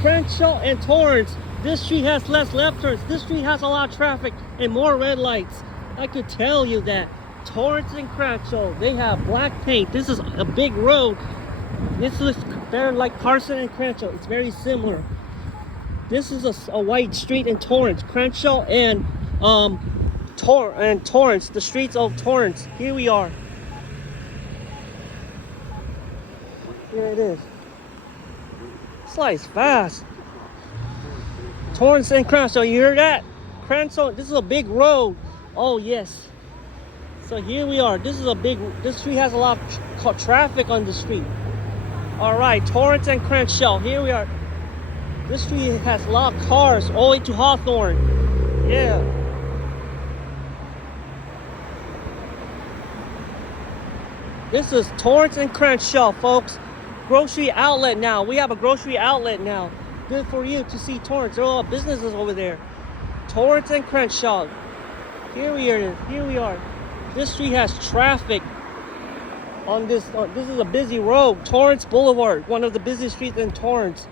Crenshaw and Torrance. This street has less left turns. This street has a lot of traffic and more red lights. I could tell you that. Torrance and Crenshaw, they have black paint. This is a big road. This is very like Carson and Crenshaw. It's very similar. This is a white street in Torrance. Crenshaw and Torrance, the streets of Torrance. Here we are. Here it is. This light's fast. Torrance and Crenshaw, you hear that? Crenshaw, this is a big road. Oh yes. So here we are. This street has a lot of traffic on the street. All right, Torrance and Crenshaw, here we are. This street has a lot of cars all the way to Hawthorne. Yeah. This is Torrance and Crenshaw, folks. Grocery outlet now. We have a grocery outlet now. Good for you to see Torrance. There are all businesses over there. Torrance and Crenshaw. Here we are. Here we are. This street has traffic on this. This is a busy road. Torrance Boulevard, one of the busiest streets in Torrance.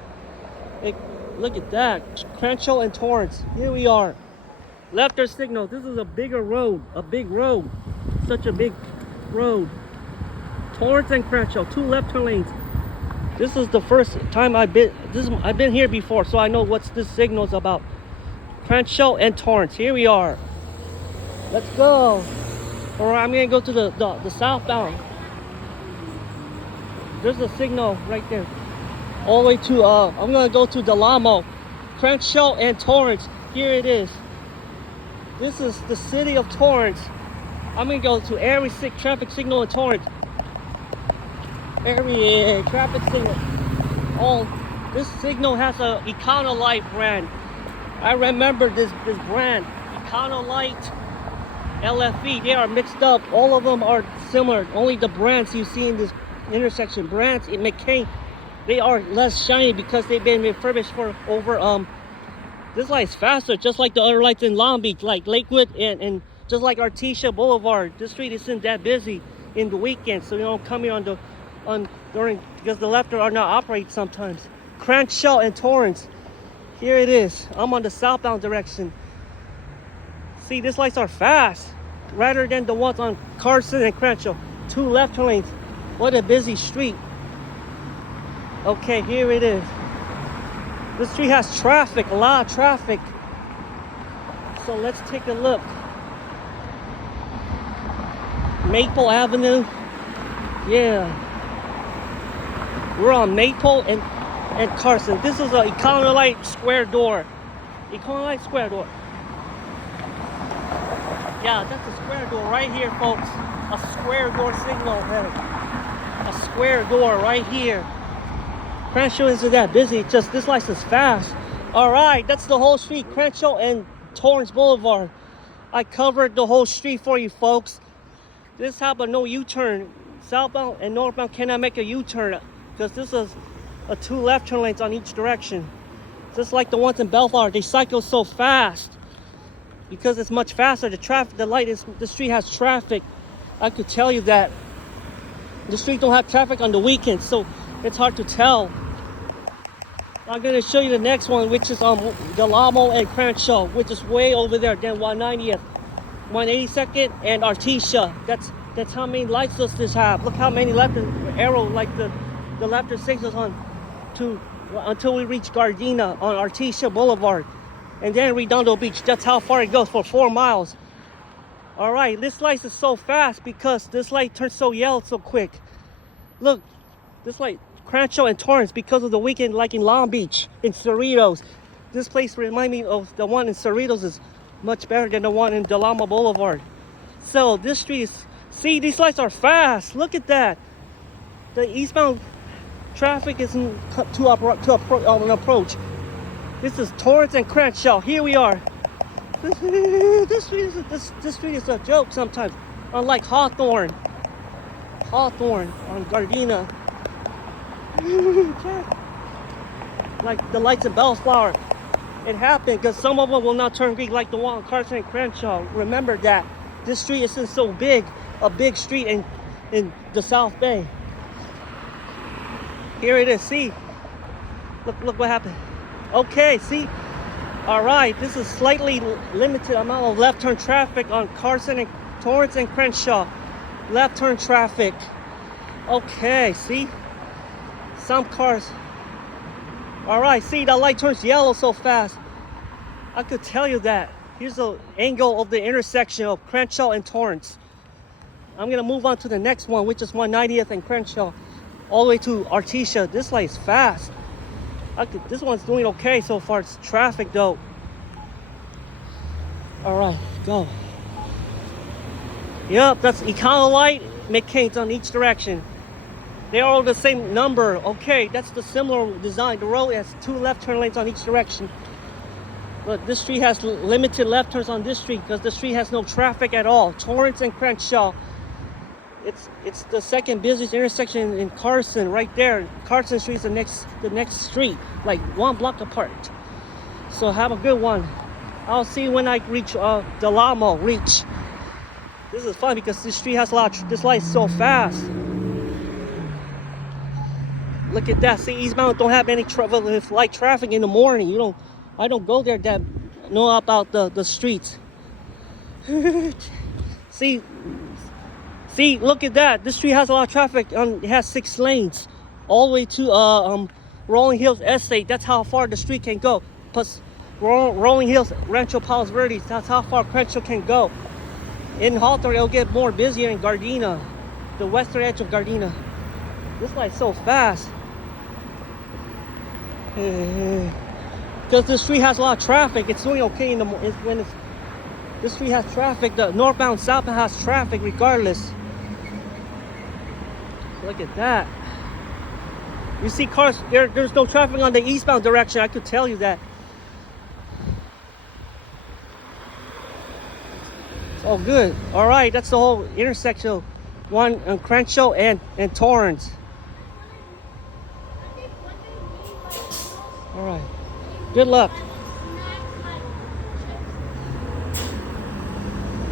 Look at that. Crenshaw and Torrance. Here we are. Left turn signal. This is a bigger road. A big road. Such a big road. Torrance and Crenshaw. 2 left turn lanes. This is the first time I've been here before, so I know what this signal is about. Crenshaw and Torrance. Here we are. Let's go. Or I'm gonna go to the southbound. There's a signal right there. All the way to I'm gonna go to Del Amo. Crenshaw and Torrance. Here it is. This is the city of Torrance. I'm gonna go to every traffic signal in Torrance. Every traffic signal. This signal has a Econolite brand. I remember this brand. Econolite, LFE. They are mixed up. All of them are similar. Only the brands you see in this intersection. Brands in McCain, they are less shiny because they've been refurbished for over this light's faster, just like the other lights in Long Beach, like Lakewood and just like Artesia Boulevard. This street isn't that busy in the weekend, so you don't come here during because the left are not operate sometimes. Crenshaw and Torrance. Here it is. I'm on the southbound direction. See, these lights are fast rather than the ones on Carson and Crenshaw. 2 left turn lanes. What a busy street. Okay, here it is. This street has traffic, a lot of traffic. So let's take a look. Maple Avenue. Yeah. We're on Maple and Carson. This is an Econolite square door. Econolite square door. Yeah, that's a square door right here, folks. A square door signal. A square door right here. Crenshaw isn't that busy. Just this light is fast. All right, that's the whole street. Crenshaw and Torrance Boulevard. I covered the whole street for you, folks. This have a no U-turn. Southbound and northbound cannot make a U-turn because this is a 2 left turn lanes on each direction. Just like the ones in Blvd, they cycle so fast because it's much faster. The street has traffic. I could tell you that. The street don't have traffic on the weekends, so it's hard to tell. I'm gonna show you the next one, which is Del Amo and Crenshaw, which is way over there, then 190th, 182nd, and Artesia. That's how many lights does this have. Look how many left arrow, like the left signals until we reach Gardena on Artesia Boulevard, and then Redondo Beach. That's how far it goes, for 4 miles. All right, this light is so fast because this light turns so yellow so quick. Look, this light, Crenshaw and Torrance, because of the weekend, like in Long Beach, in Cerritos. This place reminds me of the one in Cerritos is much better than the one in Del Amo Boulevard. So this street is, see, these lights are fast. Look at that. The eastbound traffic isn't to an approach. This is Torrance and Crenshaw. Here we are. This street is a joke sometimes. Unlike Hawthorne on Gardena. Like the lights in Bellflower. It happened because some of them will not turn green like the one on Carson and Crenshaw. Remember that. This street isn't so big, a big street in the South Bay. Here it is, see? Look what happened. Okay, see? All right, this is slightly limited amount of left turn traffic on Carson and Torrance and Crenshaw. Left turn traffic. Okay, see? Some cars. All right, see, the light turns yellow so fast. I could tell you that. Here's the angle of the intersection of Crenshaw and Torrance. I'm gonna move on to the next one, which is 190th and Crenshaw, all the way to Artesia. This light is fast. This one's doing okay so far. It's traffic though. All right, go. Yep, that's Econolite, McCain's on each direction. They're all the same number. Okay, that's the similar design. The road has 2 left turn lanes on each direction. But this street has limited left turns on this street because the street has no traffic at all. Torrance and Crenshaw. It's the second busiest intersection in Carson, right there. Carson Street is the next street, like 1 block apart. So have a good one. I'll see you when I reach Del Amo. Reach. This is fun because this street has a lot. This light is so fast. Look at that. See, eastbound don't have any light traffic in the morning. I don't go there that know about the streets. See, look at that. This street has a lot of traffic. It has 6 lanes, all the way to Rolling Hills Estate. That's how far the street can go. Plus, Rolling Hills, Rancho Palos Verdes. That's how far Crenshaw can go. In Hawthorne, it'll get more busier in Gardena, the western edge of Gardena. This light's so fast. Because the street has a lot of traffic. It's doing okay when this street has traffic. The northbound, southbound has traffic regardless. Look at that. You see cars, there's no traffic on the eastbound direction. I could tell you that. It's all good. All right, that's the whole intersection. One on Crenshaw and Torrance. All right. Good luck.